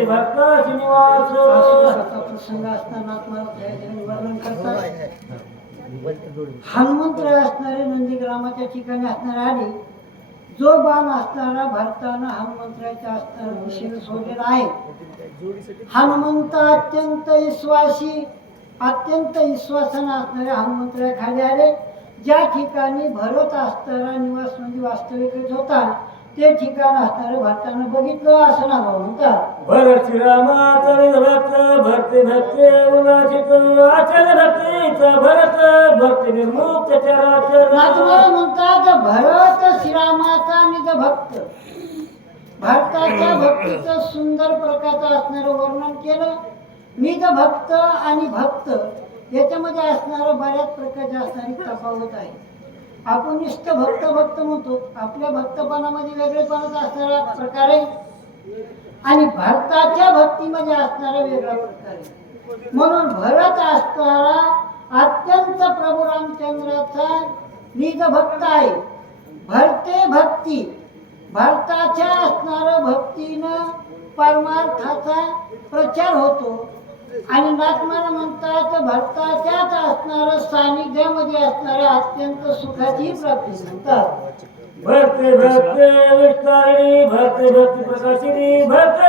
ते भक्त श्रीनिवास प्रसंग असताना वर्णन करतात. हनुमंतराय असणारे नंदीग्रामाच्या ठिकाणी असणारे आले. जो बाण असणारा भरताना हनुमंतरायच्या असणाऱ्या दिशेने सोडलेला आहे. हनुमंत अत्यंत विश्वासाने असणारे हनुमंतराय खाली आले. ज्या ठिकाणी भरत असणारा निवास म्हणजे वास्तविकच होता ते ठिकाण असणारे भरताना बघितलं असं ना म्हणतात. भरत श्रीरामाचा भक्त भक्ती भक्ती उल्हासित आचल भक्तीचा भरत भक्ती निर्मुक्त चराचर. तुम्हाला म्हणतात भरत श्रीरामाचा निज भक्त. भरताच्या भक्तीचं सुंदर प्रकारचं असणारं वर्णन केलं. निज भक्त आणि भक्त याच्यामध्ये असणारं बऱ्याच प्रकारचे असणारी तफावत आहे. आपण नुसतं भक्त भक्त म्हणतो. आपल्या भक्तपणामध्ये वेगळेपणाचा असणारा प्रकार आहे आणि भरताच्या भक्तीमध्ये असणारा वेगळा प्रकार आहे. म्हणून भरत असणारा अत्यंत प्रभू रामचंद्राचा निज भक्त आहे. भरते भक्ती भरताच्या असणाऱ्या भक्तीनं परमार्थाचा प्रचार होतो आणि नाथमाला म्हणतात भरताच्याच असणाऱ्या सानिध्यामध्ये असणाऱ्या अत्यंत सुखाची प्राप्ती म्हणतात. भक्ती भक्ती विस्तारिणी भक्ती भक्ती प्रकाशिनी भक्ती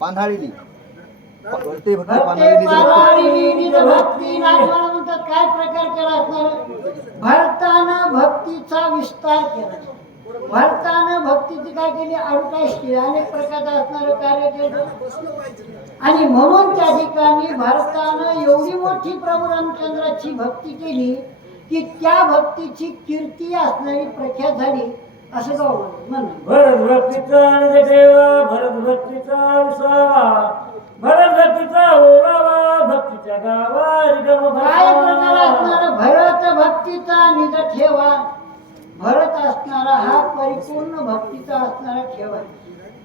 पान्हाळीनी भक्ती पारायणी निज भक्ती. नाथमाला म्हणतात काय प्रकार केला असणार. भरतानं भक्तीचा विस्तार केला. भरतानं भक्तीची काय केली ॲडव्हर्टाईज केली. अनेक प्रकारचं असणारं कार्य केलं आणि म्हणून त्या ठिकाणी भरतानं एवढी मोठी प्रभू रामचंद्राची भक्ती केली की त्या भक्तीची कीर्ती असणारी प्रख्यात झाली असं गाव म्हणून. भरत भक्तीचा देवा भरत भक्तीचा विसावा भरत भक्तीचा ओलावा भक्तीच्या गावा काय प्रकार असणारा भरत भक्तीचा निज ठेवा. भरत असणारा हा परिपूर्ण भक्तीचा असणारा ठेवा.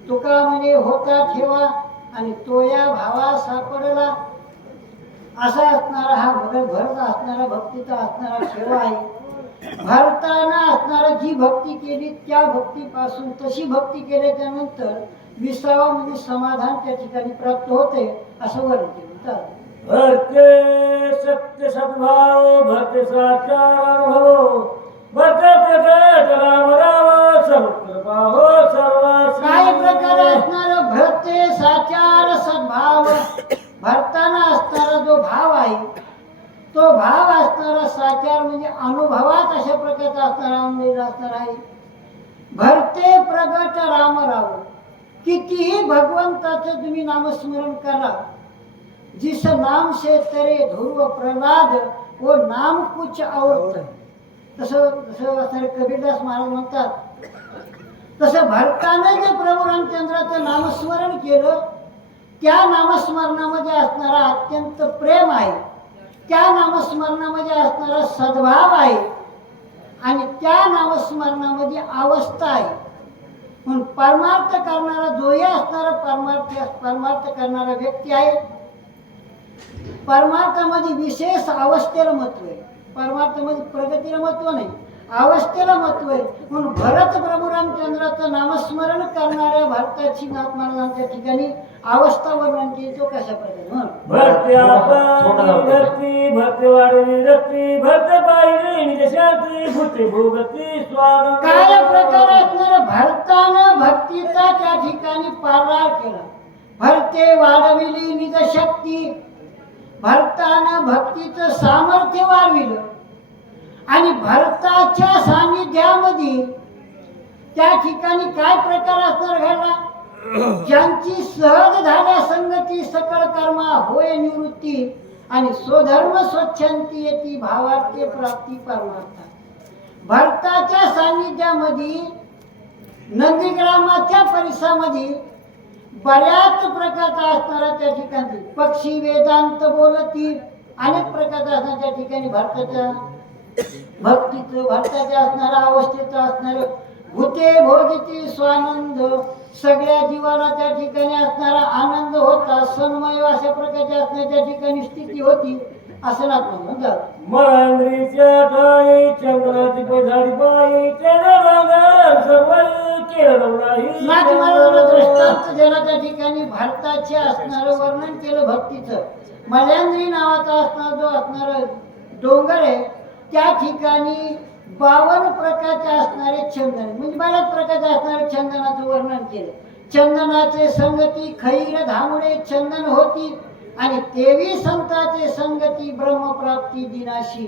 तुका म्हणे होता ठेवा आणि तो या भावा सापडला असा असणारा हा भरत असणारा भक्तीचा असणारा ठेवा आहे. भरताना असणारा जी भक्ती केली त्या भक्तीपासून तशी भक्ती केल्याच्या नंतर विसावा म्हणजे समाधान त्या ठिकाणी प्राप्त होते असं वर्णन केलं. भरते सत्य सद्भाव भरते साचार अनुभव भरते प्रगट राम राम सर्वकृपा हो सर्वास. काय प्रकार असणार भरते साचार सद्भाव. भरताना असणारा जो भाव आहे तो भाव असणारा साचार म्हणजे अनुभवात अशा प्रकारचा असणारा अनुभव असणार आहे. भरते प्रगट राम राव. कितीही भगवंताचं तुम्ही नामस्मरण करा. जिस नाम से तरे ध्रुव प्रल्हाद व नाम कुछ और. तसं असणारे कबीरदास महाराज म्हणतात. तसं भरतानं जे प्रभू रामचंद्राचं नामस्मरण केलं त्या नामस्मरणामध्ये असणारा अत्यंत प्रेम आहे. त्या नामस्मरणामध्ये असणारा सद्भाव आहे आणि त्या नामस्मरणामध्ये अवस्था आहे. म्हणून परमार्थ करणारा जोही असणारा परमार्थ करणारा व्यक्ती आहे. परमार्थामध्ये विशेष अवस्थेला महत्व आहे. परमार्थामध्ये प्रगतीला महत्व नाही, अवस्थेला महत्व आहे. म्हणून भरत प्रभू रामचंद्राचं नामस्मरण करणाऱ्या भरताची नाथ महाराजांच्या ठिकाणी अवस्था वर्णन केली. तो कशा प्रकारे भरते भक्ती भक्ती वाढली रक्ती भरते पाहिली निजशाती भूते भोगती स्वान. काय प्रकार असणार भरतानं भक्तीचा त्या ठिकाणी पारार केला. भरते वाढविली निज शक्ती. भरतानं भक्तीचं सामर्थ्य वाढविलं आणि भरताच्या सानिध्यामध्ये त्या ठिकाणी काय प्रकार असणार घडला. ज्यांची सहज झाल्या संगती सकळ कर्मा होय निवृत्ती आणि स्वधर्म स्वच्छंती येती भावार्थे प्राप्ती परमार्थ. भरताच्या सानिध्यामध्ये नंदीग्रामाच्या परिसरामध्ये बऱ्याच प्रकारचा असणारा त्या ठिकाणी पक्षी वेदांत बोलती. अनेक प्रकारचा असणार त्या ठिकाणी भरताच्या भक्तीचं भरताच्या असणारा अवस्थेचं असणार भूते भोगिती स्वानंद. सगळ्या जीवाला त्या ठिकाणी असणारा आनंद होता. सन्मय अशा प्रकारच्या असणाऱ्या त्या ठिकाणी स्थिती होती. असं ना म्हणतात. मळंद्रीच्या ठाई चंद्राची झाडी पायी त्याने रंगार सवयी केलं नाही. नाथ महाराजांना दृष्टांत दिला त्या ठिकाणी भारताचे असणारं वर्णन केलं भक्तीचं. मल्याद्री नावाचा असणारा जो असणारा डोंगर आहे त्या ठिकाणी 52 प्रकारचे असणारे चंदन म्हणजे बऱ्याच प्रकारचे असणारे चंदनाचं वर्णन केलं. चंदनाचे संगती खैर धामुडे चंदन होती आणि 23 संतांचे संगती ब्रह्मप्राप्ती दिनाशी.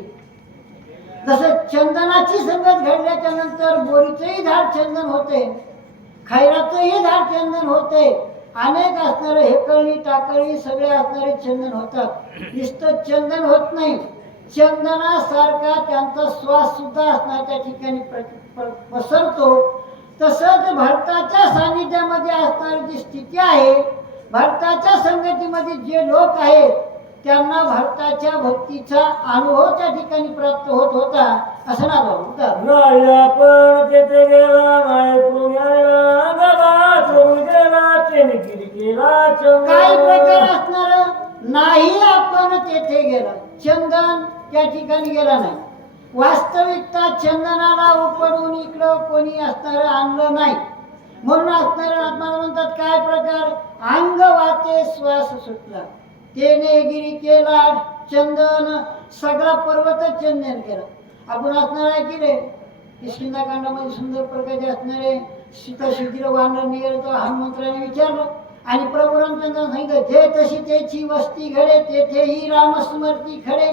जसं चंदनाची संगत घडल्याच्या नंतर बोरीचंही झाड चंदन होते, खैराचंही झाड चंदन होते, अनेक असणारे हेकळणी टाकळी सगळे असणारे चंदन होतात. नुसतं चंदन होत नाही, चंदनासारखा त्यांचा श्वास सुद्धा असणार त्या ठिकाणी पसरतो. तसंच भारताच्या सानिध्यामध्ये असणारी जी स्थिती आहे, भारताच्या संगतीमध्ये जे लोक आहेत त्यांना भारताच्या भक्तीचा अनुभव त्या ठिकाणी प्राप्त होत होता असं ना म्हणतात. नाही आपण तेथे गेला नाही पुण्याला गावात होऊन गेला चेनगिरी केला काय प्रकार चंद्र. असणार नाही आपण तेथे गेला, चंदन त्या ठिकाणी गेला नाही. वास्तविकता चंदनाला उपडून इकडं कोणी असणार आणलं नाही. म्हणून असणारे आत्मा म्हणतात काय प्रकार अंग वाते श्वास सुटला तेने गिरी केला चंदन सगळा पर्वत चंदन केला. आपण असणार आहे की रे किष्किंधाकांडामध्ये सुंदर प्रकारचे असणारे सीता शिवतीला वानर निघाले तर हनुमंतराने विचारलं आणि प्रभू रामचंद्राने सांगितलं जे तशी त्याची वस्ती घडे तेथेही रामस्मृती खडे.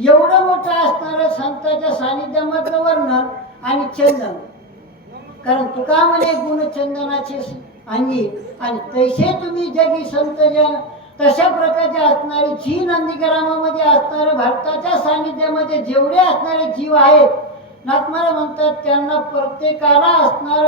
एवढं मोठं असणारं संतांच्या सानिध्यामधलं वर्णन आणि चंदन. कारण तुका म्हणे गुण चंदनाचे अंगी आणि तैसे तुम्ही जगी संत जन. तशा प्रकारचे असणारे जी नंदीग्रामामध्ये असणारे भारताच्या सानिध्यामध्ये जेवढे असणारे जीव आहेत नाथमारा म्हणतात त्यांना प्रत्येकाला असणार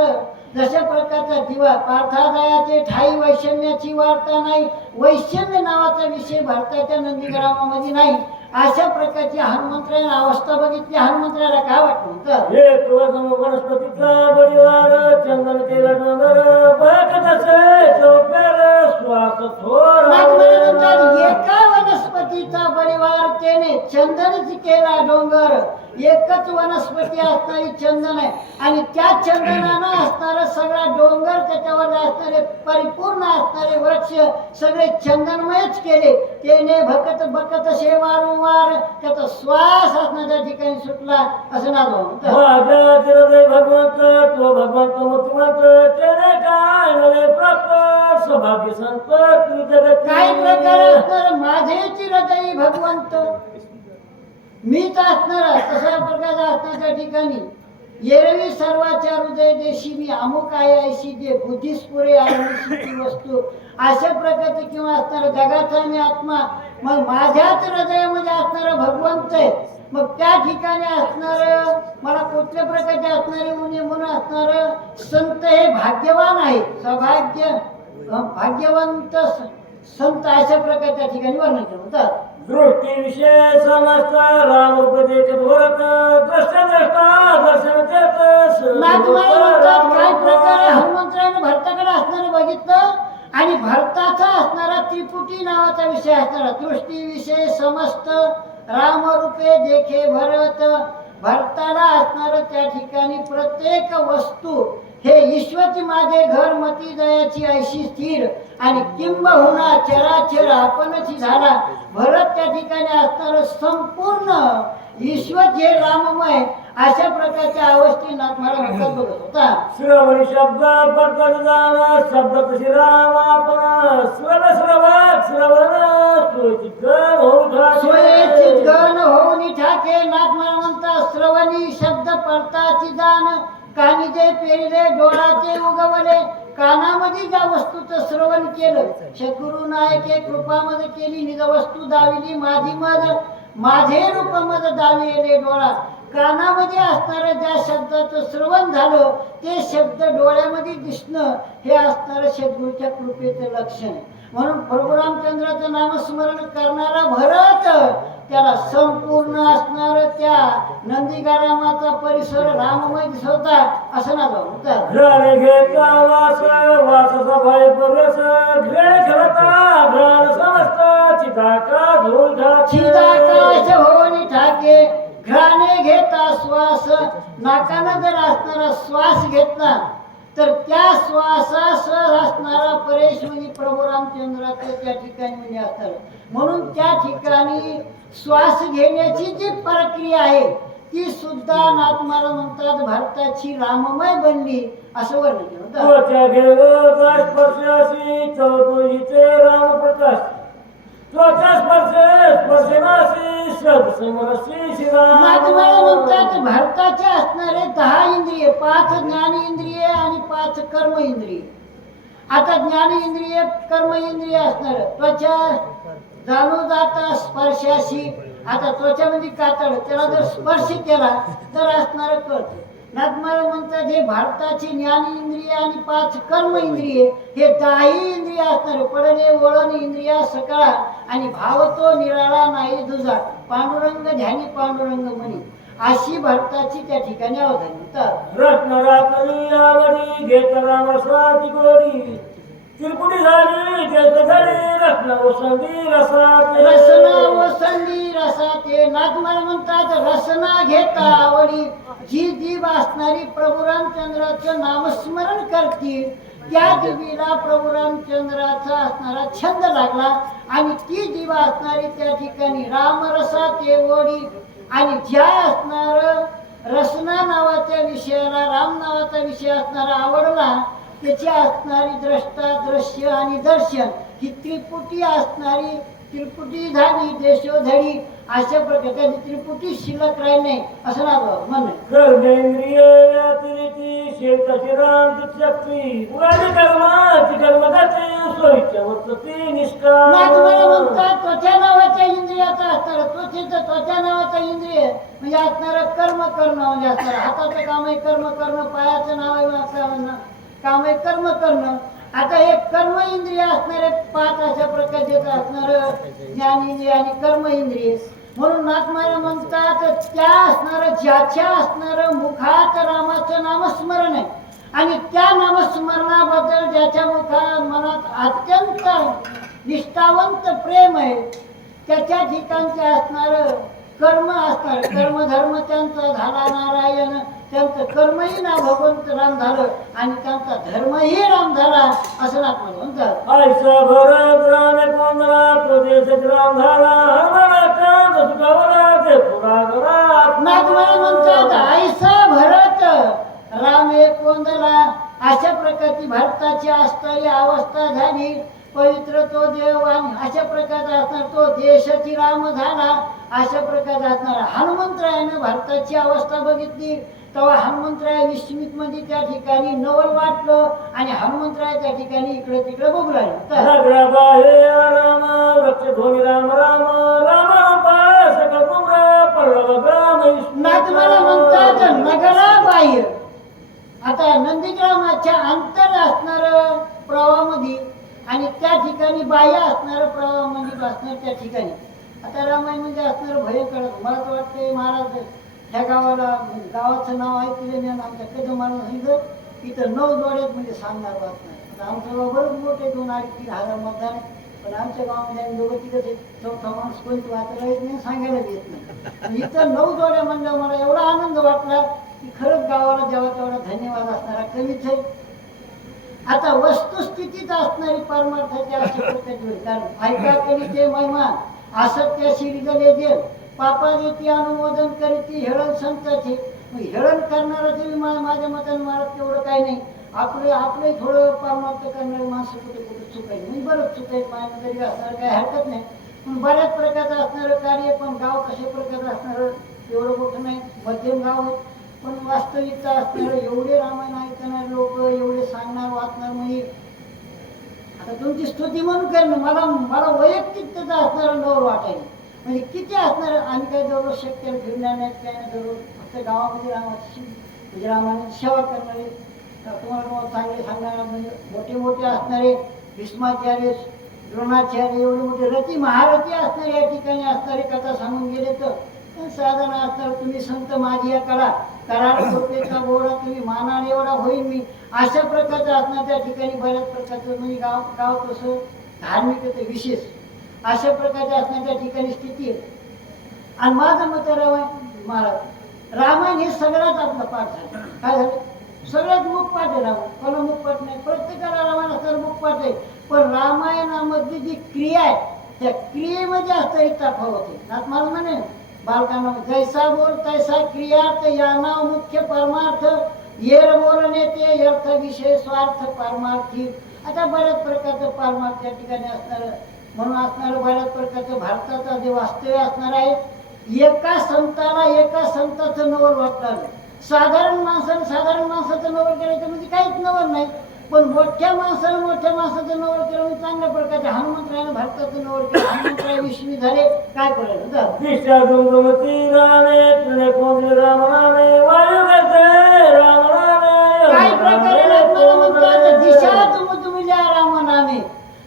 जशा प्रकारचा दिवा पार्थादयाचे ठाई वैषम्याची वार्ता नाही. वैषम्य नावाचा विषय भारताच्या नंदीग्रामामध्ये नाही. अशा प्रकारची हनुमंतराने अवस्था बघितली. हनुमंतराला काय वाटतं एक वनस्पतीचा बळीवार चंदन केला डोंगर बघत असे चौप्याला श्वास थोर. एका वनस्पतीचा बळीवार त्याने चंदनच केला डोंगर. एकच वनस्पती असणारी चंदन आहे आणि त्या चंदनानं असणारा सगळा डोंगर त्याच्यावर असणारे परिपूर्ण असणारे वृक्ष सगळे चंदनमयच केले. त्याने भकत बकत असे वारंवार त्याचा श्वास असण्याच्या ठिकाणी सुटला असं ना माझ्या हृदय भगवंत तो भगवंत मूर्तिमंत त्याने काय नवे प्राप्त सौभाग्य संत काय प्रकार असणार माझेच हृदय भगवंत मीच असणार तशा प्रकारचा असण्याच्या ठिकाणी एरवी सर्वाच्या हृदय देशी मी अमुक आहे ऐशी दे बुद्धीस पुरे आहे वस्तू अशा प्रकारचे किंवा असणारा जगाचा मी आत्मा मग माझ्याच हृदयामध्ये असणारा भगवंत आहे. मग त्या ठिकाणी असणार मला कुठल्या प्रकारचे असणारे म्हणून असणार संत हे भाग्यवान आहे. सौभाग्य भाग्यवंत संत अशा प्रकारच्या ठिकाणी वर्णन केलं होतं. दृष्टी विषय समस्त राम उपदेश धोरत दर्शन दर्शन काय प्रकारे हनुमंतराने भरताकडे असणारे बघितलं आणि भरताचा असणारा त्रिपुटी नावाचा विषय असणारा दृष्टी विषय समस्त रामरूपे देखे भरत. भरताला असणार त्या ठिकाणी प्रत्येक वस्तू हे ईश्वरची माझे घर मती दयाची ऐशी स्थिर आणि किंबहुना चराचर आपणच झाला. भरत त्या ठिकाणी असणार संपूर्ण ईश्वर जे राममय अशा प्रकारच्या अवस्थेनात मला म्हणतात बघत होता. श्रवणी शब्द पडतात जाण शब्द श्रीराम आपण स्वर श्रवण सोयेचित गण होऊन ठाके नाथ मला म्हणतात श्रवणी शब्द पडताची जाण कानी जे पेरले डोळाचे उगवले. कानामध्ये ज्या वस्तूचं श्रवण केलं सद्गुरु नायके कृपामध्ये केली निज वस्तू दाविली माझी मद माझे रूप मद दाविले डोळा. कानामध्ये असणाऱ्या ज्या शब्दाचं श्रवण झालं ते शब्द डोळ्यामध्ये दिसणं हे असणारं सद्गुरूच्या कृपेचं लक्षण आहे. म्हणून प्रभू रामचंद्राचं नामस्मरण करणारा भरत त्याला संपूर्ण असणार त्या नंदीग्रामाचा परिसर राममय दिसत होता असं ना म्हणतात. घरे घेता वास वासाचा भय परस घरे घरता घरान समस्त चिदाका धूळ चिदाका नाकानं जर असणारा श्वास घेतला तर त्या श्वासासह असणारा परेश म्हणजे प्रभू रामचंद्राचं त्या ठिकाणी म्हणजे असणार. म्हणून त्या ठिकाणी श्वास घेण्याची जी प्रक्रिया आहे ती सुद्धा नाथमाला म्हणतात भारताची राममय बनली असं वर्णन केलं होतं. त्वचा घेवता स्पर्शासी चौतुहीचे रामप्रकाश त्वचा स्पर्शनासी शब्द समरसी श्रीराम. नाथमाला म्हणतात भारताचे असणारे 10 इंद्रिय, 5 ज्ञानेंद्रिय आणि 5 कर्म इंद्रिय. आता ज्ञानेंद्रिय कर्म इंद्रिय असणार त्वचा जाणू जाता स्पर्शाशी. आता त्वचा म्हणजे कातड, त्याला जर स्पर्श केला तर असणार कळतं. नाथमाला म्हणतात हे भारताची ज्ञानेंद्रिय आणि 5 कर्म इंद्रिय हे 10 इंद्रिय असणार. पडणे वळण इंद्रिया सकळा आणि भाव तो निराळा नाही दुजा पांडुरंग ध्यानी पांडुरंग म्हणी अशी भारताची त्या ठिकाणी अवधान होतात. रत्नरातली आवडी घेत रामरसाची गोडी तिरपुडी झाली घेत घडी रत्न ओसंदी रसाते. रसना वसंती रसाते. नाथमाला म्हणतात रसना घेता आवडी. जी जीभ असणारी प्रभू रामचंद्राचं नामस्मरण करतील त्या जीवीला प्रभू रामचंद्राचा असणारा छंद लागला आणि ती जीव असणारी त्या ठिकाणी रामरसाते ओढी. आणि ज्या असणार रसना नावाच्या विषयाला राम नावाचा विषय असणारा आवडला त्याची असणारी द्रष्टा दृश्य आणि दर्शन ही त्रिपुटी असणारी त्रिपुटी झाली देशोधडी अशा प्रकारची त्रिपुटी शिल्लक राही नाही असं ना म्हणणं. कर्मेंद्रिय यात्रिती शेताची रामची शक्ती उगाली कर्माची कर्मगती सोयीच्या वस्तती निष्ठा. नाथमाला म्हणतात त्वचा नावाच्या इंद्रियाचा असणार त्वचेचं त्वचा नावाचा इंद्रिय म्हणजे असणारं कर्म करणं म्हणजे असणार हाताचं काम आहे कर्म करणं, पायाचं नाव आहे काम आहे कर्म करणं. आता हे कर्म इंद्रिय असणारे 5 अशा प्रकारचे असणार ज्ञानेंद्रिय आणि कर्म इंद्रिय. म्हणून नाथमाला म्हणतात त्या असणार ज्याच्या असणार मुखात रामाचं नामस्मरण आहे आणि त्या नामस्मरणाबद्दल ज्याच्या मनात अत्यंत निष्ठावंत प्रेम आहे त्याच्या ठिकाणचे असणार कर्म असणार कर्मधर्म त्यांचा झाला नारायण. त्यांचं कर्मही ना भगवंत राम झालं आणि त्यांचा धर्मही राम झाला असं नाथमाला म्हणतात. आयसा भरत रामे कोंदला तो देश राम झाला हमारा चांद सुखावला ते पुरागरात. नाथमाला म्हणतात आयसा भरत रामे कोंदला अशा प्रकारची भारताची असणारी अवस्था झाली. पवित्र तो देव आणि अशा प्रकारचा असणार तो देशाची राम झाला अशा प्रकारचा असणार. हनुमंतरायानं भारताची अवस्था बघितली तेव्हा हनुमंतराय विस्मित मध्ये त्या ठिकाणी नवल वाटलं आणि हनुमंतराय त्या ठिकाणी इकडे तिकडे बघू लागले. नगराबाहे राम रक्ष ध्वनी राम राम राम रूपा सकल कुमरा पल्लव ग्राम. नाथमाला म्हणतात नगराबाह्य. आता नंदीग्रामाच्या अंतर असणार प्रवाहामध्ये आणि त्या ठिकाणी बाह्य असणार प्रवाहामध्ये असणार त्या ठिकाणी. आता रामायण म्हणजे असणार भयंकर. मला तर वाटतंय महाराज ह्या गावाचं नाव ऐकलं नाही आमच्या कदम मला सांगितलं इथं 9 जोड्यात म्हणजे सांगणार वाचणार. आता आमचं गाव बरंच मोठे 2-3 हजार मतदान आहे पण आमच्या गावामध्ये आम्ही 2-3 चौथा माणूस कोणती वाचायला येत नाही सांगायला येत नाही. आणि इथं 9 जोड्या म्हणल्यावर मला एवढा आनंद वाटला की खरंच गावाला जेव्हा तेवढा धन्यवाद असणारा कमीच आहे. आता वस्तुस्थितीत असणारी परमार्थाची अशी प्रत्येक कारण ऐका करीते महिमा असत्य शिरीजले देव पापा देती अनुमोदन करीती हेळण संताचे. हेळण करणारा तरी माझ्या मताने मला तेवढं काही नाही. आपले थोडं परमार्थ करणारे माणसं कुठे कुठे चुकायचे म्हणजे बरंच चुकायचं माझ्या तरी असणार काही हरकत नाही. पण बऱ्याच प्रकारचं असणारं कार्य पण गाव कशा प्रकारचं असणारं एवढं मोठं नाही मध्यम गाव आहे पण वास्तविकता असणारं एवढे रामायण ऐकणारे लोक एवढे सांगणार वाचणार म्हणजे आता तुमची स्तुती म्हणून करणं मला वैयक्तिक त्याचं असणारं नवर वाटायला म्हणजे किती असणार. आणि काही दररोज शक्य फिरणार नाहीत काय नाही दररोज फक्त गावामध्ये रामाची म्हणजे रामाने सेवा करणारे तुम्हाला चांगले सांगणारे म्हणजे मोठे मोठे असणारे भीष्माचार्य द्रोणाचार्य एवढे मोठे रती महारथी असणारे या ठिकाणी असणारे कथा सांगून गेले तर साधारण असणार तुम्ही संत माझी या कळा कराड कृपेचा बोडा तुम्ही मानाने एवढा होईल मी अशा प्रकारचं असणार त्या ठिकाणी बऱ्याच प्रकारचं म्हणजे गाव तसं धार्मिक होतं विशेष अशा प्रकारच्या असणार त्या ठिकाणी स्थिती आहे. आणि माझं मत राव महाराज रामायण हे सगळ्यात आपलं पाठ झालं. काय झालं? सगळ्यात मुखपाठ आहे रामायण. कोणा मुखपाठ नाही, प्रत्येकाला रामायण असताना मुखपाठ आहे. पण रामायणामधली जी क्रिया आहे त्या क्रियेमध्ये असतं तफावत आहे. नाथमाल म्हणे बालकांना जैसा बोल तैसा क्रियार्थ या नाव मुख्य परमार्थ येर बोलणे ते अर्थ विषय स्वार्थ परमार्थी. आता बऱ्याच प्रकारचं परमार्थ त्या ठिकाणी असणार, म्हणून असणारं बऱ्याच प्रकारचं भारताचा जे वास्तव्य असणार आहे. एका संताचं नवल वाटणार. साधारण माणसाचं नवल करायचं म्हणजे काहीच नवल नाही. पण मोठ्या माणसाचं नवल केलं म्हणजे चांगल्या प्रकारचे. हनुमंतरायानं भारताचं नवल केलं. हनुमंतराय विश्वी झाले, काय करायचं? दिशा दुमदुमती रामे तुझे कोंबडी राम रामे वायू गते राम रामे. काय प्रकारे नाथमाला म्हणतात दिशा दुमदुमल्या राम नामे.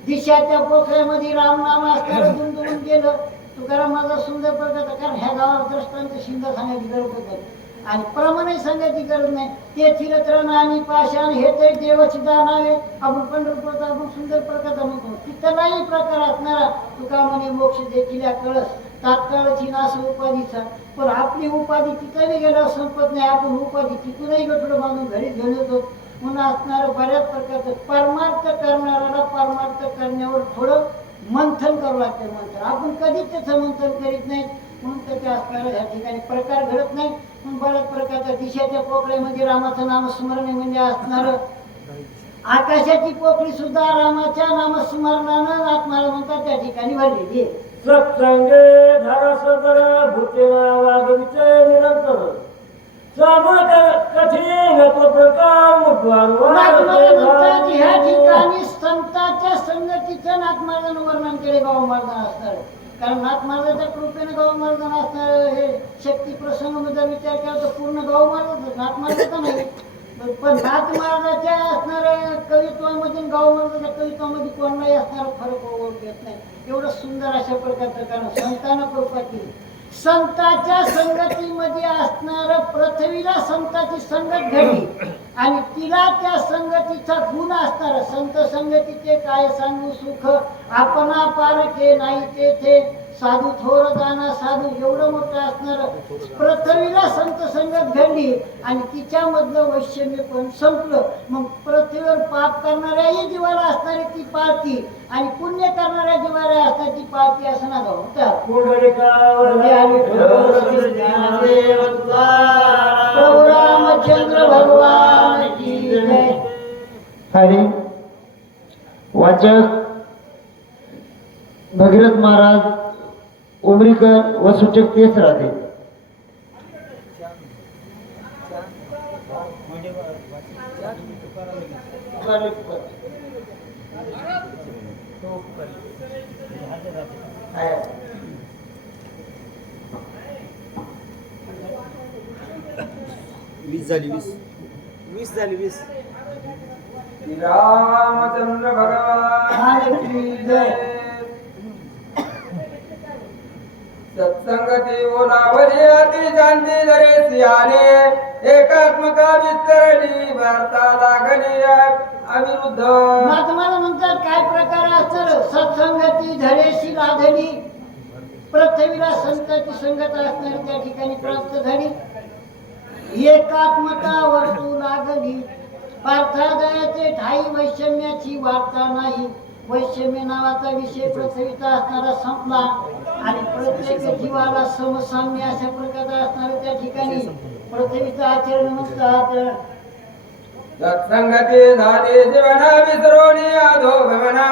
दिशाच्या पोखऱ्यामध्ये राम नाम असताना दुमदुमून गेलं. तुकाराम माझा सुंदर प्रकार, कारण ह्या गावाला दृष्टांत शिंद सांगायची गरज नाही आणि प्रमाणे सांगायची गरज नाही. ते चिरत्रण आणि पाषाण हे ते देवाची नावे. आपण पंढरपूरचा आपण सुंदर प्रकारचा म्हणतो. तिथलाही प्रकार असणारा तुका म्हणे मोक्ष देखील कळस तात्काळची नाश उपाधीचा. पण आपली उपाधी तिथंही गेल्यावर संपत नाही. आपण उपाधी तिथूनही गठोडं बांधून घरी घेऊन येतो. म्हणून असणारं बऱ्याच प्रकारचं परमार्थ करणाऱ्याला परमार्थ करण्यावर थोडं मंथन करावं लागतं. मंथन आपण कधीच त्याचं मंथन करीत नाही. म्हणून त्याच्या असणारं ह्या ठिकाणी प्रकार घडत नाही. म्हणून बऱ्याच प्रकारच्या दिशाच्या पोकळ्यामध्ये रामाचं नामस्मरण म्हणजे असणारं. आकाशाची पोकळी सुद्धा रामाच्या नामस्मरणानं आत्माला म्हणतात त्या ठिकाणी भरलेली आहे. सत्संगे धारासदर भूतेना वागविचे निरंतर सामक कठीण तो प्रकार म्हणतात ह्या ठिकाणी संतांच्या संगतीचं नाथमार्गानं वर्णन केले गावमार्गन असणार. कारण नाथमार्गाच्या कृपेनं गावमार्गन असणार. हे शक्ती प्रसंग मध्ये विचार केला तर पूर्ण गावमार्ग नाथमार्गाचा नाही. पण नाथमार्गाच्या असणाऱ्या कवित्वामध्ये गावमार्गाच्या कवित्वामध्ये कोणालाही असणारा फरक येत नाही. एवढं सुंदर अशा प्रकारचं कारण संतांना कृपा केली. संतांच्या संगतीमध्ये असणारं पृथ्वीला संतांची संगत घडली आणि तिला त्या संगतीचा गुण असणार. संत संगतीचे काय सांगू सुख आपणा पारखे नाही तेथे साधू थोर दाना साधू. एवढं मोठं असणार पृथ्वीला संत संगत घडली आणि तिच्यामधलं वैषम्य पण संपलं. मग पृथ्वीवर पाप करणाऱ्याही जीवाला असणारी ती पाळती आणि पुण्य करणाऱ्या जीवाला असणार ती पाळती असं ना होता. प्रभू रामचंद्र भगवान की जय. हरी वाचक भगीरथ महाराज उमरीकर व सूचक तेच राहते. वीस झाली. रामचंद्र भगवान की जय. सत्संगती ओलावली अति शांती धरे सियाने एकात्मका विस्तरली वार्ता लागली अविरुद्ध. नाथमाला म्हणतात काय प्रकार असणार. सत्संगती धरेशी लाधली. पृथ्वीला संतांची संगत असणारी त्या ठिकाणी प्राप्त झाली. एकात्मता वर्तू लागली. पार्थादयाचे ठाई वैषम्याची वार्ता नाही. वैषम्य नावाचा विषय पृथ्वीचा असणारा संपला आणि प्रत्येक जीवाला समसाम्य अशा प्रकारचा असणारा त्या ठिकाणी पृथ्वीचं आचरण म्हणतात. सत्संगती झाली जीवना विसरोनी आधो भवना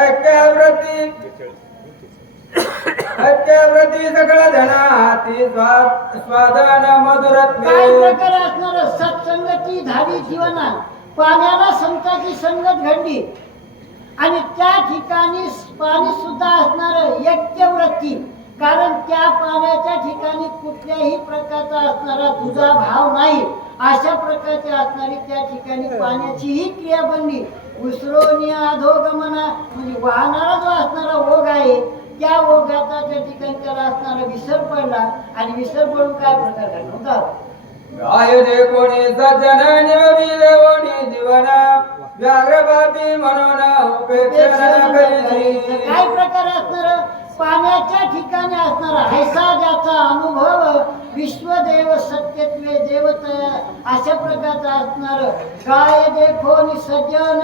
ऐक्यव्रती सकळ धनाती स्वादन मधुरत्वे. काय प्रकार असणार. सत्संगती झाली जीवना. पाण्याला संतांची संगत घडली आणि त्या ठिकाणी पाणी सुद्धा असणार ऐक्यव्रती. कारण त्या पाण्याच्या ठिकाणी कुठल्याही प्रकारचा असणारा तुझा भाव नाही. अशा प्रकारची असणारी त्या ठिकाणी पाण्याचीही क्रिया बनली. उसरोनी अधोगमना म्हणजे वाहणारा जो असणारा ओघ आहे त्या ओघाचा त्या ठिकाणी त्याला असणारा विसर पडला आणि विसर पडून काय प्रकार घडला होता. गाय जे कोणी सज्जन निववी देवणी जीवन व्याघ्र बाबी म्हणून उपेक्षण करी. काय प्रकार असणार. पाण्याच्या ठिकाणी असणारा ऐसा ज्याचा अनुभव विश्वदेव सत्यत्वे देवतया अशा प्रकारचा असणार गाय देखो नि सज्जन.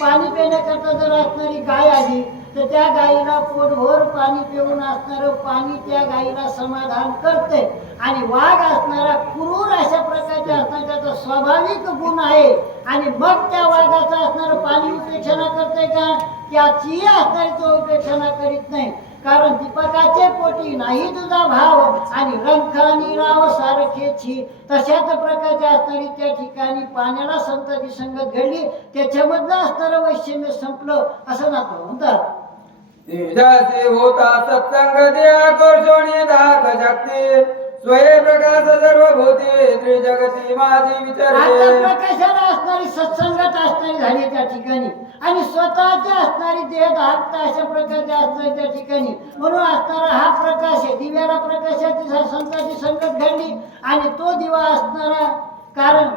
पाणी पिण्याकरता जर असणारी गाय आली तर त्या गायीला पोटभर पाणी पिऊन असणारं पाणी त्या गायीला समाधान करते. आणि वाघ असणारा क्रूर अशा प्रकारचे असणार त्याचा स्वाभाविक गुण आहे. आणि मग त्या वाघाचा असणारं पाणी उपेक्षणा करते का? त्याची असणारी तो उपेक्षणा करीत नाही. कारण दीपकाचे पोटी नाही तुझा भाव आणि रंखानी राव सारखेची. तशाच प्रकारच्या असणारी त्या ठिकाणी पाण्याला संताची संगत घडली, त्याच्यामधलं असणारं वैषम्य संपलं असं नातं म्हणतात. तेजासी होता सत्संग द्या कर्षोणी दाख जगती स्वये प्रकाश सर्वभूती त्रिजगती माझी आता विचारे. प्रकाशाला असणारी सत्संगत असणारी झाली त्या ठिकाणी आणि स्वतःच्या असणारी देह धाकता अशा प्रकारच्या असणारी त्या ठिकाणी. म्हणून असणारा हा प्रकाश आहे. दिव्याला प्रकाशाची संताची संगत घडली आणि तो दिवा असणारा कारण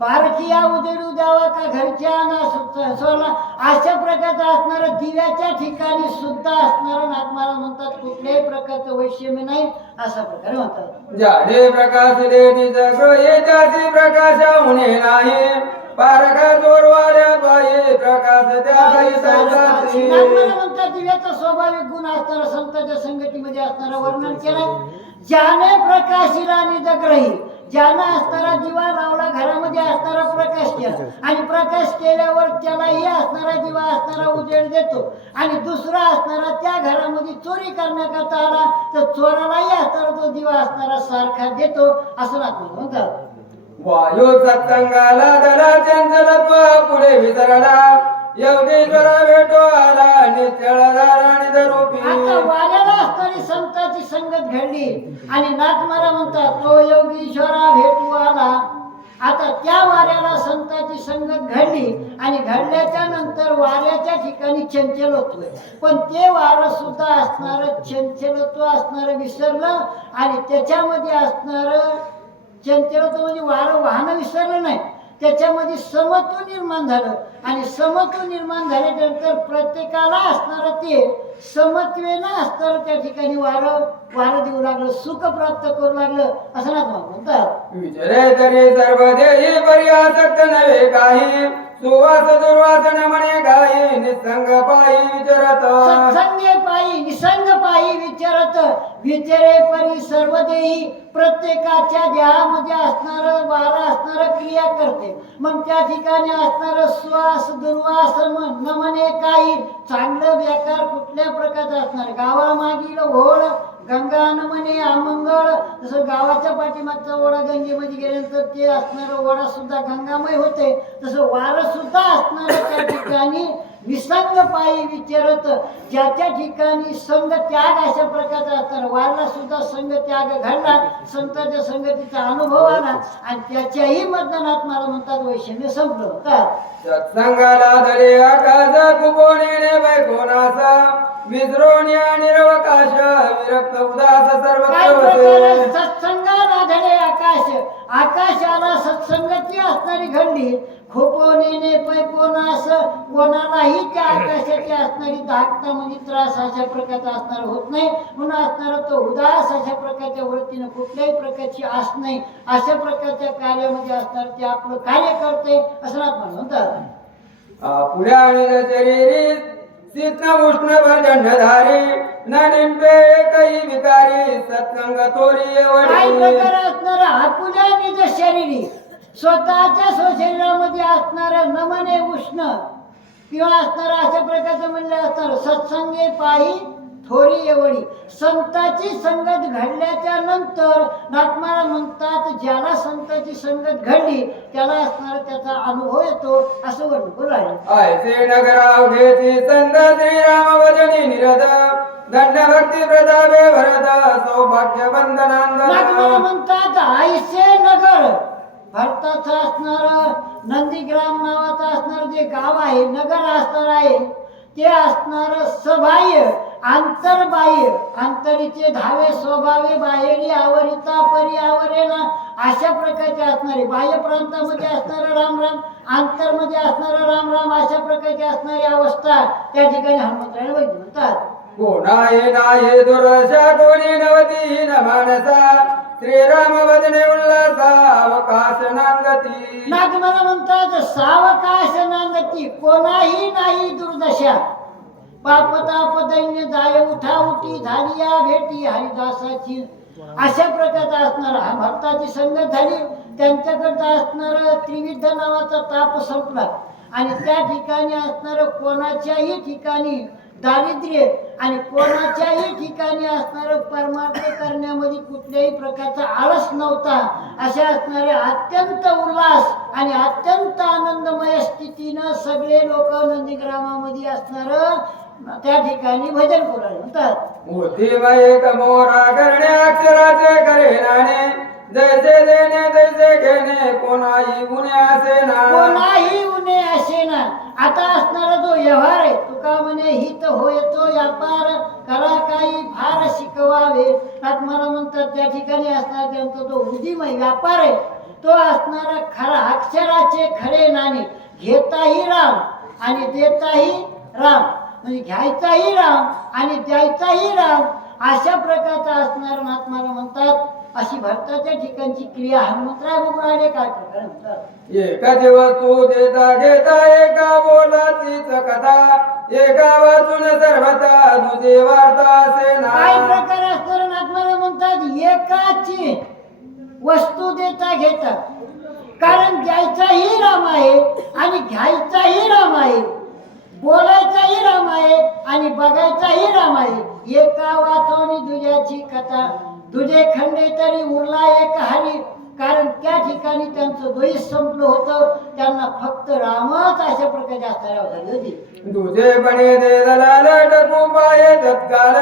पारखिया उजेडू द्यावा का घरच्या ना सोला अशा प्रकारचा असणारा दिव्याच्या ठिकाणी सुद्धा असणारा नागमाला म्हणतात. कुठल्याही प्रकारचं वैषम्य नाही असा प्रकारे म्हणतात. ज्याने प्रकाशले निज गृहे त्याची प्रकाश होणे नाही. पारखा जोरवाल्या पायी प्रकाश त्या काही नागमाला म्हणतात दिव्याचा स्वाभाविक गुण असणारा संतांच्या संगतीमध्ये असणारा वर्णन केलं. ज्याने प्रकाशिला निज ग्रही, ज्यानं असणारा दिवा लावला घरामध्ये असणारा प्रकाश केला आणि प्रकाश केल्यावर त्यालाही असणारा दिवा असणारा उजेड देतो. आणि दुसरा असणारा त्या घरामध्ये चोरी करण्याकरता आला तर चोरालाही असणारा तो दिवा असणारा सारखा देतो असं लागतो म्हणतात. वायू सत्संगाला दला चंचलत्व पुढे विसरला. योगेश्वरा भेटो आला निश्चळ आणि धरूपी. आता वाऱ्याला असणारी संताची संगत घडली आणि नाथमारा म्हणतात तो योगीश्वरा भेटू आला. आता त्या वाऱ्याला संताची संगत घडली आणि घडल्याच्या नंतर वाऱ्याच्या ठिकाणी चंचलत्व, पण ते वारं सुद्धा असणार चंचलत्व असणार विसरलं आणि त्याच्यामध्ये असणार चंचलत्व म्हणजे वारं वाहनं विसरलं नाही, त्याच्यामध्ये समत्व निर्माण झालं आणि समत्व निर्माण झाल्यानंतर प्रत्येकाला असणारं ते समत्वेनं असणारं त्या ठिकाणी वारं देऊ लागलं, सुख प्राप्त करू लागलं असं ना म्हणतात. विचारे तरी सर्व देही पर्यासक्त नव्हे काही. सुवास दुर्वास न म्हणे काही निसंग पायी विचारत. सत्संगे पायी निसंग पायी विचारत. विचारे परी सर्व देही प्रत्येकाच्या देहामध्ये असणारं वारं असणारं क्रिया करते. मग त्या ठिकाणी असणारं श्वास दुर्वास न म्हणे काही. चांगलं बेकार कुठल्या प्रकारचं असणार. गावामागील ओढ गंगा न म्हणे अमंगळ. जसं गावाच्या पाठीमागचा ओढा गंगेमध्ये गेल्यानंतर ते असणारं ओढा सुद्धा गंगामय होते, तसं वारं सुद्धा असणारं त्या ठिकाणी निसंग पायी विचारत. ज्याच्या ठिकाणी संग त्याग अशा प्रकारचा असणार. वारला सुद्धा संग त्याग घडला, संतांच्या संगतीचा अनुभव आला आणि त्याच्याही मतदानात मला म्हणतात वैषम्य संपलं होतात. सत्संगाला धरे आकाश कुपोणीने वैकोनासा. विद्रोण्या निरवकाश विरक्त उदास सर्व काय प्रकारे सत्संगाला धडे आकाश. आकाशाला सत्संगती असणारी घडली. खोपोनीने पैपोनास कोणालाही त्या आकाशाची असणारी धाकता म्हणजे त्रास अशा प्रकारचा असणार होत नाही. म्हणून असणारा तो उदास अशा प्रकारच्या वृत्तीने कुठल्याही प्रकारची आस नाही अशा प्रकारच्या कार्यामध्ये असणार ते आपलं कार्य करते असं म्हणतात. पुढे आणि शरीरी शीतन उष्ण भजनधारी न निंबे काही विकारी सत्संग थोरी काय एवढी. प्रकार असणारा आपुल्या निज शरीरी स्वतःच्या स्वशरीरामध्ये असणारं न म्हणे उष्ण किंवा असणारं अशा प्रकारचं म्हणलं असणार. सत्संगे पायी थोरी एवढी. संताची संगत घडल्याच्या नंतर नाथमारा म्हणतात ज्याला संताची संगत घडली त्याला असणार त्याचा अनुभव येतो असं वर्णन करू राहिले. ऐसे नगराव घेती संत श्रीराम वजनी निरत. दंड भक्ती प्रतापे भरत सौभाग्य नाथमारा वंदनांदन. म्हणतात ऐसे नगर भारताचं असणार नंदीग्राम नावाचं असणार जे गाव आहे नगर असणार आहे ते असणार सबाह्य आंतरबाह्य. अंतरीचे धावे स्वभावे बाहेरी आवरिता परी आवरेना अशा प्रकारचे असणारे. बाह्य प्रांतामध्ये असणारं रामराम, आंतरमध्ये असणारं रामराम अशा प्रकारची असणारी अवस्था त्या ठिकाणी हनुमंतराय वैद्य म्हणतात. कोणाही नाही दुर्दशा कोणी नवती न मानसा श्रीराम वदने उल्हासा अवकाश नांदती. नाथ मला म्हणतात सावकाश नांदती कोणाही नाही दुर्दशा. पापताप दैन्य जाय उठा उठी झाली या भेटी हरिदासाची. अशा प्रकारचा असणारा हा भक्ताची संगत झाली. त्यांच्याकडचा असणारा त्रिविध नावाचा ताप संपला आणि त्या ठिकाणी असणारं कोणाच्याही ठिकाणी दारिद्र्य आणि कोणाच्याही ठिकाणी असणारं परमार्थ करण्यामध्ये कुठल्याही प्रकारचा आळस नव्हता. अशा असणारे अत्यंत उल्हास आणि अत्यंत आनंदमय स्थितीनं सगळे लोक नंदीग्रामामध्ये असणार त्या ठिकाणी भजन करू म्हणतात. बुद्धिमय कमोरा करणे अक्षराचे करे नाणे जैसे देणे तैसे घेणे कोणाही गुणे असे ना. कोणाही उणे असे ना. आता असणारा जो व्यवहार आहे तुका म्हणे हित होय तो व्यापार करा काही फार शिकवावे. आत्माला म्हणतात त्या ठिकाणी असणारा त्यांचा जो उद्यमय व्यापार आहे तो असणारा खरा अक्षराचे खरे नाणे. घेताही राम आणि देताही राम म्हणजे घ्यायचाही राम आणि द्यायचाही राम अशा प्रकारचा असणारा आत्माला म्हणतात. अशी भरताच्या ठिकाणची क्रिया हनुमंतराय बघून आले काय प्रकार म्हणतात. एका दिवस तू देता घेता एका बोलातीच कथा एका वाचून सर्वता तुझे वार्ता असे ना. काय प्रकार असणार आत्माला म्हणतात एकाची वस्तू देता घेता. कारण द्यायचाही राम आहे आणि घ्यायचाही राम आहे. बोलायचाही राम आहे आणि बघायचाही राम आहे. एका वाचवणी दुजाची कथा तुझे खंडे तरी उरला एक हरी. कारण त्या ठिकाणी त्यांचं द्वैत संपलं होतं. त्यांना फक्त रामच अशा प्रकारच्या असणाऱ्या झाली होती. तुझे बने दे दलाल टकू पाये तत्काल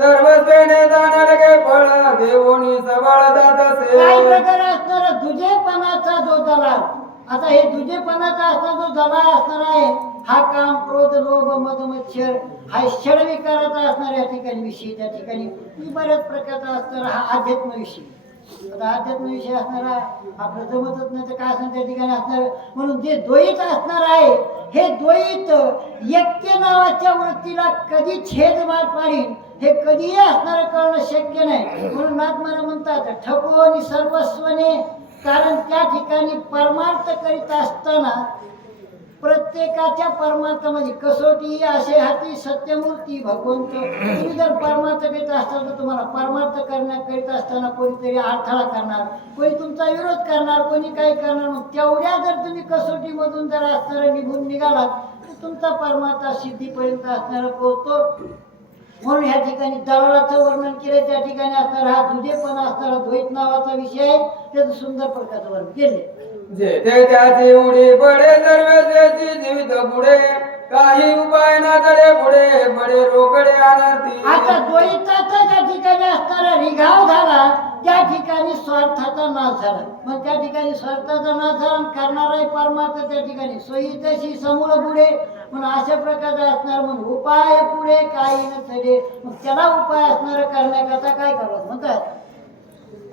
सर्व सेने जाणार गे फळ घेऊन सबळ जात असे. काय प्रकार असणार दुजेपणाचा जो दलाल. आता हे दुजेपणाचा असणारा जो दलाल असणार आहे हा काम क्रोध लोभ मद मच्छर हा षडविकाराचा असणार या ठिकाणी विषय. त्या ठिकाणी बऱ्याच प्रकारचा असणारा हा अध्यात्म विषय. आता अध्यात्म विषय असणारा आपलं जमतच नाही तर काय असणार त्या ठिकाणी असणार. म्हणून जे द्वैत असणार आहे हे द्वैत ऐक्य नावाच्या वृत्तीला कधी छेद पाडीन हे कधीही असणार करणं शक्य नाही. म्हणून नाथमाला म्हणतात ठको आणि सर्वस्वने. कारण त्या ठिकाणी परमार्थ करीत असताना प्रत्येकाच्या परमार्थामध्ये कसोटी असे हाती सत्यमूर्ती भगवंत. तुम्ही जर परमार्थ करीत असाल तर तुम्हाला परमार्थ करीत असताना कोणीतरी अडथळा करणार कोणी तुमचा विरोध करणार कोणी काही करणार. मग तेवढ्या जर तुम्ही कसोटीमधून जर असणारा निघून निघालात तर तुमचा परमार्थ सिद्धीपर्यंत असणारा पोहोचतो. म्हणून ह्या ठिकाणी दलालाचं वर्णन केलं. त्या ठिकाणी असणारा हा दुजेपणा असणारा द्वैत नावाचा विषय आहे त्याचं सुंदर प्रकारचं वर्णन केले. जेथे त्याची उडी पडे सर्वस्वेची जीवित पुढे काही उपाय ना तडे पुढे बडे रोकडे आणती. आता द्वैताचा त्या ठिकाणी असणारा रिघाव झाला त्या ठिकाणी स्वार्थाचा नाश झाला. मग त्या ठिकाणी स्वार्थाचा नाश झाला करणारा परमार्थ त्या ठिकाणी सोयी तशी समूळ पुढे. म्हणून अशा प्रकारचा असणार म्हणून उपाय पुढे काही न तडे. मग त्याला उपाय असणार करण्याकरता काय करावं म्हणतात.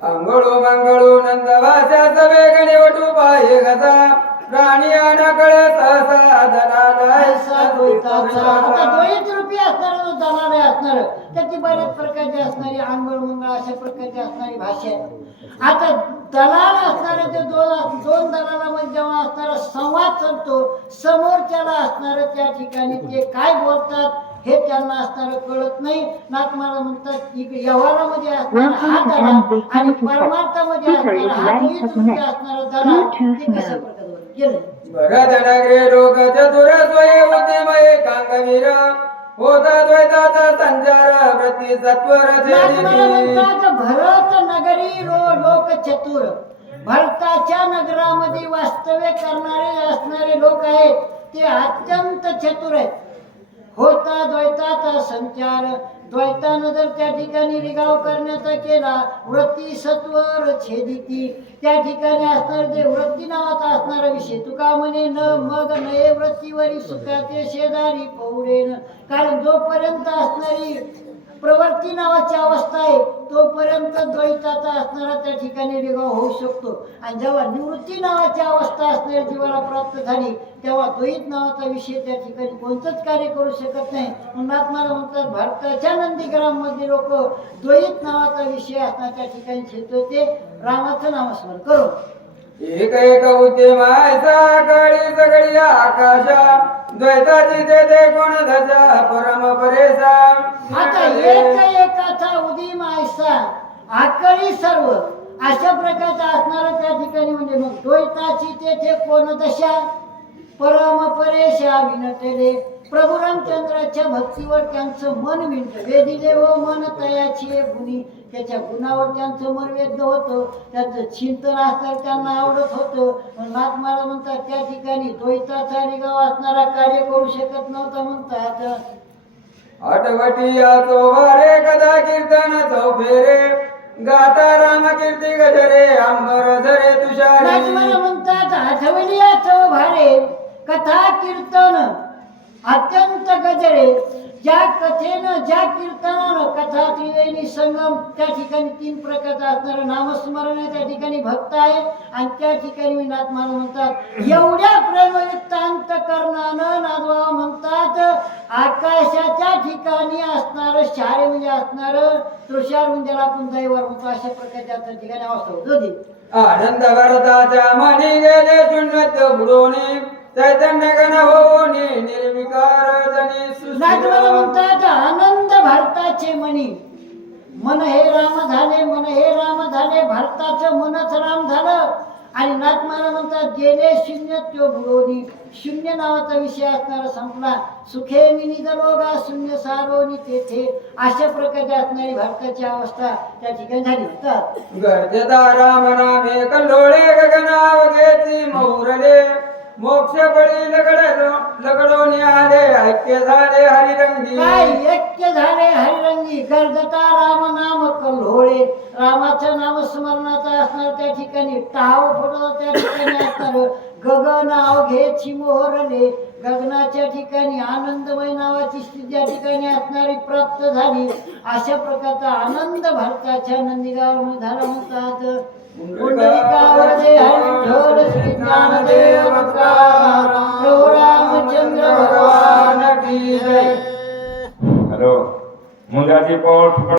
अंगळू मंगळू नंद भाषाच वेगणे वटू पाये घसा प्राणी अनकळ सहसा असा द्वैताचा आता दलाल. द्वैत रूपी असणारा जो दलाल आहे असणार त्याची बऱ्याच प्रकारची असणारी आंघोळ मंगळ अशा प्रकारची असणारी भाषा आहे. आता दलाल असणारे ते दोन दलालामध्ये जेव्हा असणारा संवाद चालतो समोरच्याला असणार त्या ठिकाणी ते काय बोलतात हे त्यांना असणारं कळत नाही. नाथमाला म्हणतात व्यवहारामध्ये असणारा हा दलाल आणि परमार्थामध्ये असणारा हा द्वैत रूपी असणारा दलाल ते कशा प्रकारे केलं. भरत नगरे लोक चतुर स्वय बुद्धिमय कांगवीर होता द्वैताचा संचार प्रति सत्वर नाथमाला म्हणतात भरत नगरी लोक चतुर. भरताच्या नगरामध्ये वास्तव्य करणारे असणारे लोक आहेत ते अत्यंत चतुर आहेत. होता द्वैताचा संचार. द्वैतानं जर त्या ठिकाणी रिगाव करण्याचा केला वृत्ती सत्वर छेदिती. त्या ठिकाणी असणार जे वृत्ती नावाचा असणारा विषय तुका म्हणे न मग नये वृत्तीवरी सुखाचे शेजारी पौडेन. कारण जोपर्यंत असणारी प्रवृत्ती नावाची अवस्था आहे तोपर्यंत द्वैताचा असणारा त्या ठिकाणी निगाव होऊ शकतो आणि जेव्हा निवृत्ती नावाची अवस्था असणाऱ्या जीवाला प्राप्त झाली तेव्हा द्वैत नावाचा विषय त्या ठिकाणी कोणतंच कार्य करू शकत नाही. म्हणून आत्माला म्हणतात भारताच्या नंदीग्राममध्ये लोक द्वैत नावाचा विषय असणार त्या ठिकाणी खेळतो ते रामाचं नामस्मरण करून एक एक उद्यमायचा कळी सगळी आकाशा द्वैताची ते कोण धजा परम परेशा. आता एक एकाचा उदीम आयसा आकळी सर्व अशा प्रकारचा असणारा त्या ठिकाणी म्हणजे मग द्वैताची तेथे कोण दशा परम परेशा विनटले. प्रभू रामचंद्राच्या भक्तीवर त्यांचं मन विणतं वेदिले व मन तयाची गुणी त्याच्या गुणावर त्यांचं मन वेद्य होतं त्यांचं चिंतन असणार त्यांना आवडत होतं. पण आत्माला म्हणतात त्या ठिकाणी द्वैताचा निगाव असणारा कार्य करू शकत नव्हता म्हणतात. आठवटिया चोभारे कदा कीर्तन चौफेरे गाता राम कीर्ती गजरे अंबर झरे तुषारी. आत्माला म्हणतात आठवलिया चौभारे कथा कीर्तन अत्यंत गजरे ज्या कथेनं ज्या कीर्तनानं कथा त्रिवेणी संगम त्या ठिकाणी 3 प्रकारचं असणारं नामस्मरण आहे त्या ठिकाणी भक्त आहे आणि त्या ठिकाणी मी नाथमाला म्हणतात एवढ्या प्रेमयुक्त अंतकरणानं नाथबाबा म्हणतात आकाशाच्या ठिकाणी असणारं शाळे म्हणजे असणारं तुषार म्हणजे आपण दैवर म्हणतो अशा प्रकारच्या त्या ठिकाणी अवस्था होती. आनंद भरताच्या मनी गेले शून्यत्व बुडोनी चैतन्य गण होनी निर्विकार जनी नाथबाबा म्हणतात आनंद भरताचे मनी मन हे राम झाले मन हे राम झाले भरताचं मनच राम झालं आणि नाथमाला म्हणतात गेले शून्यत्व बुडोनी शून्य नावाचा विषय असणारा संपला सुखे मी निजलोगा शून्य सारोनी तेथे अशा प्रकारची असणारी भारताची अवस्था त्या ठिकाणी झाली होतात. गर्जता राम नामे कल्लोळे गगनाव घेती मौरले मोक्ष बळी लगडोनी आले ऐक्य झाले हरिरंगी. काय ऐक्य झाले हरिरंगी गर्जता राम नाम कल्होळे रामाचं नाम स्मरणाचं असणार त्या ठिकाणी टाव फुटत त्या ठिकाणी असणार गगन अवघे चिमोहरले गगनाच्या ठिकाणी आनंदमय नावाची स्थिती ज्या ठिकाणी असणारी प्राप्त झाली अशा प्रकारचा आनंद भारताच्या नंदीगावर झाला म्हणतात. पुंडलिकावरती हरिठोर श्री ज्ञानदेव प्रभु रामचंद्र भगवान की जय. हॅलो मुंगाची पोट